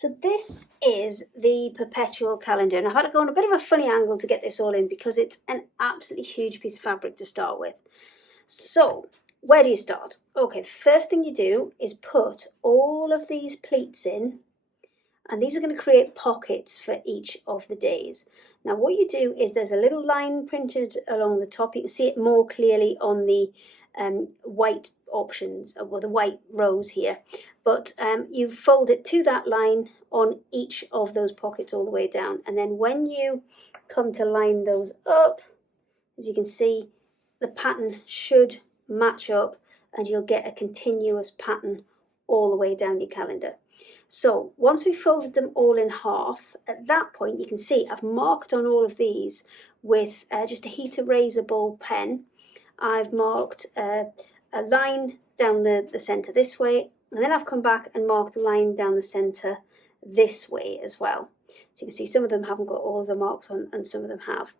So this is the Perpetual Calendar, and I've had to go on a bit of a funny angle to get this all in because it's an absolutely huge piece of fabric to start with. So where do you start? Okay, the first thing you do is put all of these pleats in, and these are going to create pockets for each of the days. Now what you do is there's a little line printed along the top. You can see it more clearly on the white options, or the white rows here, but you fold it to that line on each of those pockets all the way down, and then when you come to line those up, as you can see, the pattern should match up and you'll get a continuous pattern all the way down your calendar. So once we've folded them all in half, at that point you can see I've marked on all of these with just a heat eraser ball pen. I've marked a line down the centre this way, and then I've come back and marked the line down the centre this way as well. So you can see some of them haven't got all of the marks on and some of them have.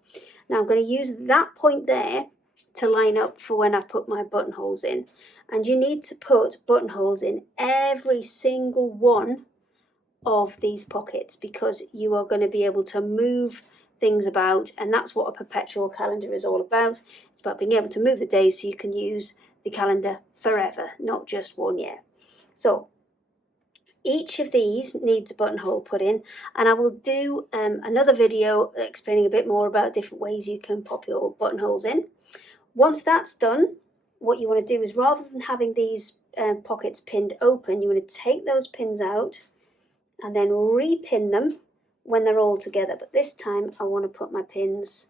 Now I'm going to use that point there to line up for when I put my buttonholes in, and you need to put buttonholes in every single one of these pockets because you are going to be able to move things about, and that's what a perpetual calendar is all about. It's about being able to move the days so you can use the calendar forever, not just 1 year. So each of these needs a buttonhole put in, and I will do another video explaining a bit more about different ways you can pop your buttonholes in. Once that's done, what you want to do is, rather than having these pockets pinned open, you want to take those pins out and then repin them when they're all together. But this time I want to put my pins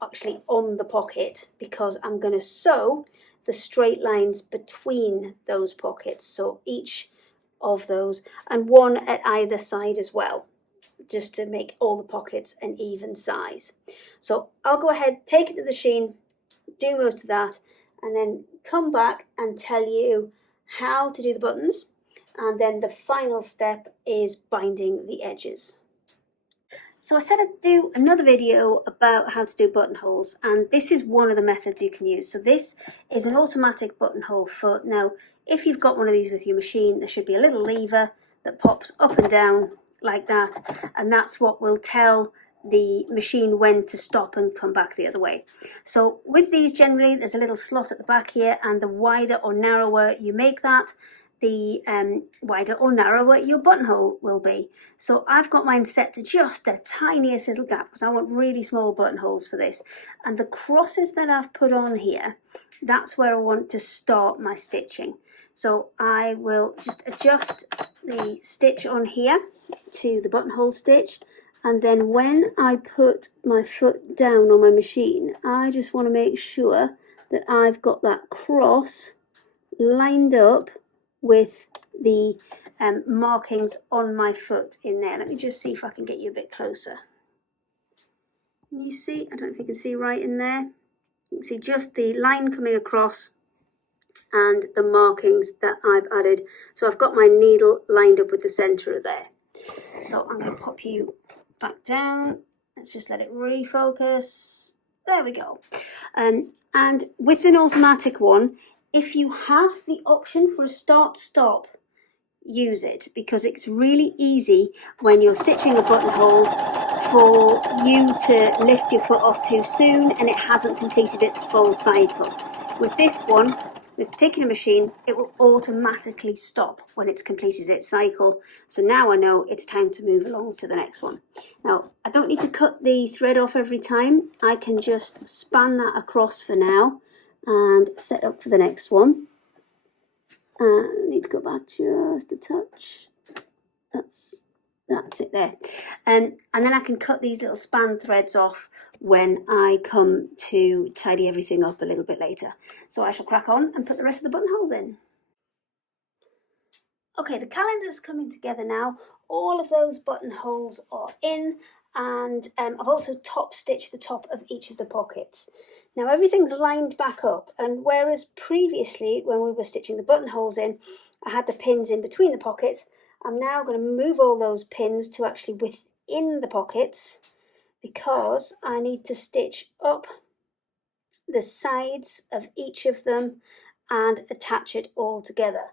actually on the pocket because I'm going to sew the straight lines between those pockets. So each of those, and one at either side as well, just to make all the pockets an even size. So I'll go ahead, take it to the machine, do most of that, and then come back and tell you how to do the buttons, and then the final step is binding the edges. So I said I'd do another video about how to do buttonholes, and this is one of the methods you can use. So this is an automatic buttonhole foot. Now if you've got one of these with your machine, there should be a little lever that pops up and down like that, and that's what will tell the machine when to stop and come back the other way. So with these, generally there's a little slot at the back here, and the wider or narrower you make that, the wider or narrower your buttonhole will be. So I've got mine set to just the tiniest little gap because I want really small buttonholes for this, and the crosses that I've put on here, that's where I want to start my stitching. So I will just adjust the stitch on here to the buttonhole stitch, and then when I put my foot down on my machine, I just want to make sure that I've got that cross lined up with the markings on my foot in there. Let me just see if I can get you a bit closer. Can you see? I don't know if you can see right in there. You can see just the line coming across and the markings that I've added. So I've got my needle lined up with the centre of there. So I'm going to pop you back down. Let's just let it refocus. There we go. And with an automatic one, if you have the option for a start-stop, use it, because it's really easy when you're stitching a buttonhole for you to lift your foot off too soon and it hasn't completed its full cycle. With this one, this particular machine, it will automatically stop when it's completed its cycle. So now I know it's time to move along to the next one. Now, I don't need to cut the thread off every time. I can just span that across for now and set up for the next one. I need to go back just a touch. That's it there. And then I can cut these little span threads off when I come to tidy everything up a little bit later. So I shall crack on and put the rest of the buttonholes in. Okay, the calendar's coming together now. All of those buttonholes are in, and I've also top stitched the top of each of the pockets. Now everything's lined back up, and whereas previously when we were stitching the buttonholes in, I had the pins in between the pockets, I'm now going to move all those pins to actually within the pockets, because I need to stitch up the sides of each of them and attach it all together.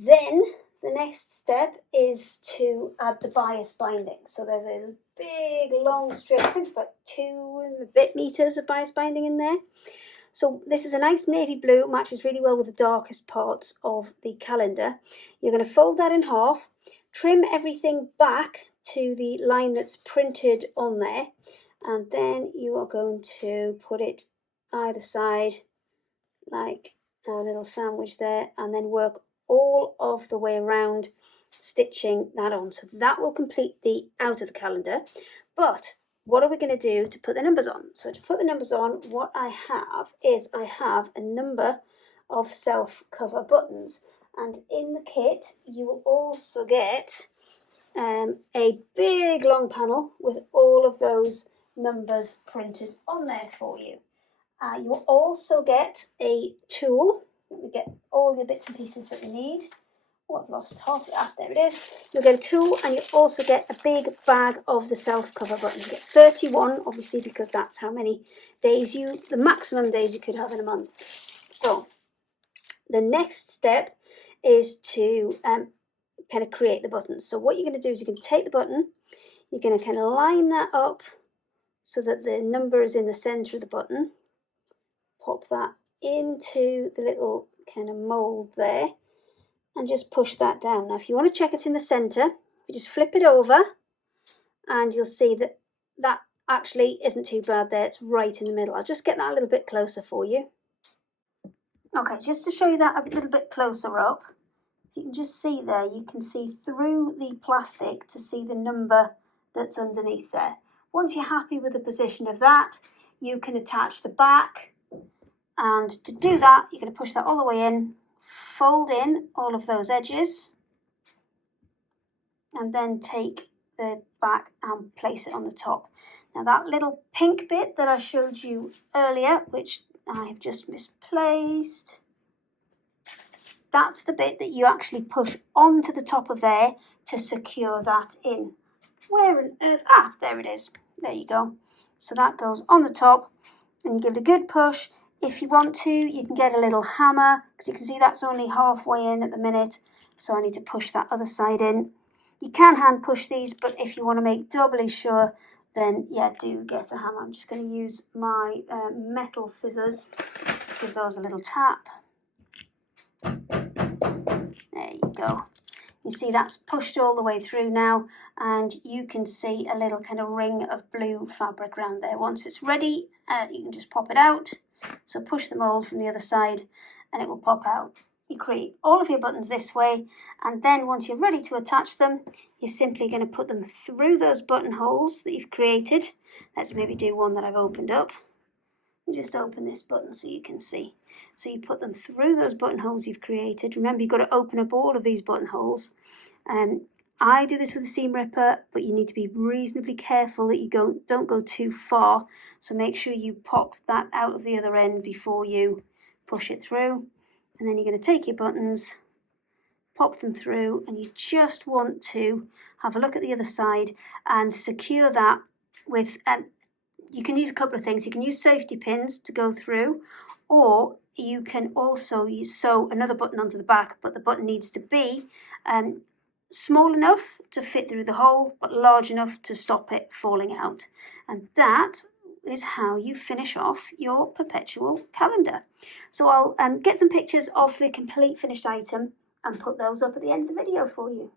Then the next step is to add the bias binding. So there's a big long strip, I think it's about 2 and a bit meters of bias binding in there. So this is a nice navy blue, matches really well with the darkest parts of the calendar. You're going to fold that in half, trim everything back to the line that's printed on there, and then you are going to put it either side like a little sandwich there, and then work all of the way around, stitching that on. So that will complete the out of the calendar. But what are we going to do to put the numbers on? So to put the numbers on, what I have is I have a number of self-cover buttons, and in the kit you will also get a big long panel with all of those numbers printed on there for you. You will also get a tool. We get all the bits and pieces that we need. Oh, I've lost half. There it is. You'll get a tool, and you also get a big bag of the self-cover buttons. You get 31, obviously, because that's how many days the maximum days you could have in a month. So the next step is to kind of create the buttons. So what you're going to do is you're going to take the button, you're going to kind of line that up so that the number is in the center of the button. Pop that into the little kind of mold there and just push that down. Now if you want to check it's in the center, you just flip it over and you'll see that that actually isn't too bad there. It's right in the middle. I'll just get that a little bit closer for you. Okay, just to show you that a little bit closer up, you can just see there, you can see through the plastic to see the number that's underneath there. Once you're happy with the position of that, you can attach the back. And to do that, you're going to push that all the way in, fold in all of those edges, and then take the back and place it on the top. Now that little pink bit that I showed you earlier, which I have just misplaced, that's the bit that you actually push onto the top of there to secure that in. Where on earth? Ah, there it is. There you go. So that goes on the top, and you give it a good push. If you want to, you can get a little hammer, because you can see that's only halfway in at the minute, so I need to push that other side in. You can hand push these, but if you want to make doubly sure, then yeah, do get a hammer. I'm just going to use my metal scissors, just give those a little tap. There you go. You see that's pushed all the way through now, and you can see a little kind of ring of blue fabric around there. Once it's ready, you can just pop it out. So push the mold from the other side and it will pop out. You create all of your buttons this way, and then once you're ready to attach them, you're simply going to put them through those buttonholes that you've created. Let's maybe do one that I've opened up. And just open this button so you can see. So you put them through those buttonholes you've created. Remember, you've got to open up all of these buttonholes. I do this with a seam ripper, but you need to be reasonably careful that you don't go too far. So make sure you pop that out of the other end before you push it through. And then you're going to take your buttons, pop them through, and you just want to have a look at the other side and secure that with, you can use a couple of things. You can use safety pins to go through, or you can also sew another button onto the back, but the button needs to be small enough to fit through the hole, but large enough to stop it falling out. And that is how you finish off your perpetual calendar. So I'll get some pictures of the complete finished item and put those up at the end of the video for you.